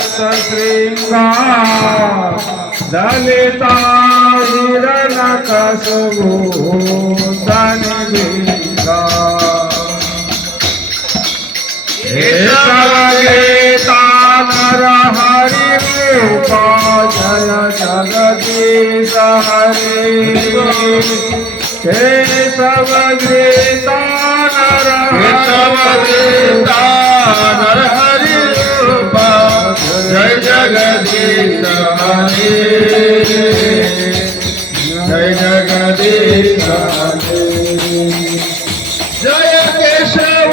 श्रृंगार ललिता हिरण्यकशिपु धनिका हे गीता नर हरि रूपा जय जगदीश हरे हे सब गीता नर हरि रूपा जय जगदीश हरे जय जगदीश हरे जय केशव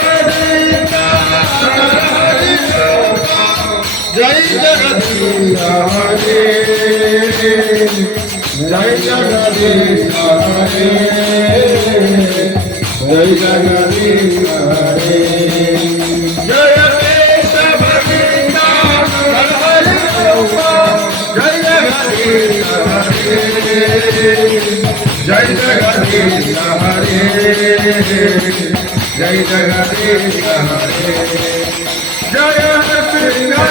जय जगदीश हरे जय जगदीश हरे जय जगदीश हरे जय केशव हरि रूपा जय जगदीश हरे जय जगदीश हरे जय जगदीश हरे जय सिंह जय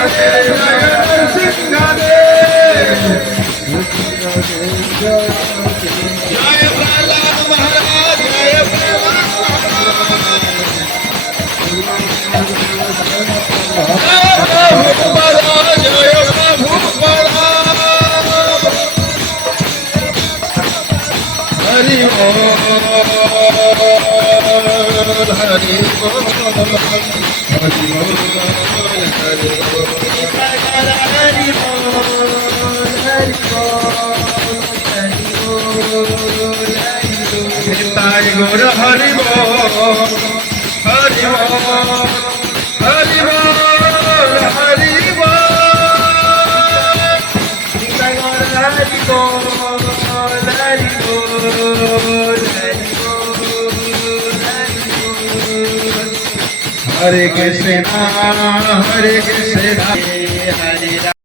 सिंह जय प्रहलाद महाराज जय प्रहलाद जय प्रभुपदा हरि बोल हरि बोल हरि बोल हरि बोल हरि बोल हरि बोल हरि बोल हरि बोल हरे कृष्णा हरे कृष्णा हरे